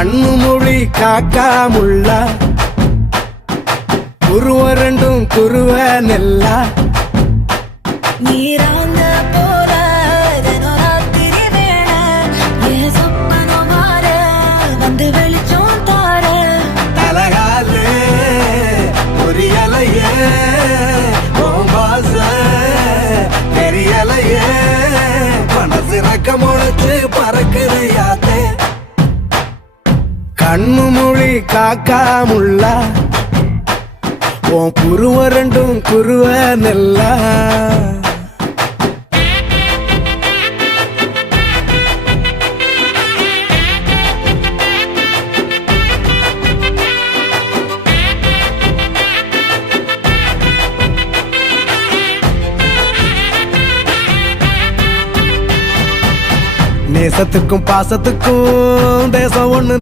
கண்ணு மொழி காக்காமுள்ள குருவ ரெண்டும் குருவ நெல்லா நீராங்க போல தினராத்திரி வேளை என் சொப்பனம் மாற வந்து வெளிச்சம் தார தலகாலே பொரியலையே ஓம்பாச தெரியலையே மனசு ரக்க முளைச்சு பறக்குதையாத்தே கண்ணு மொழி காக்காமுள்ள உன் குருவ ரெண்டும் குருவ நெல்லா நேசத்துக்கும் பாசத்துக்கும் தேசம் ஒண்ணு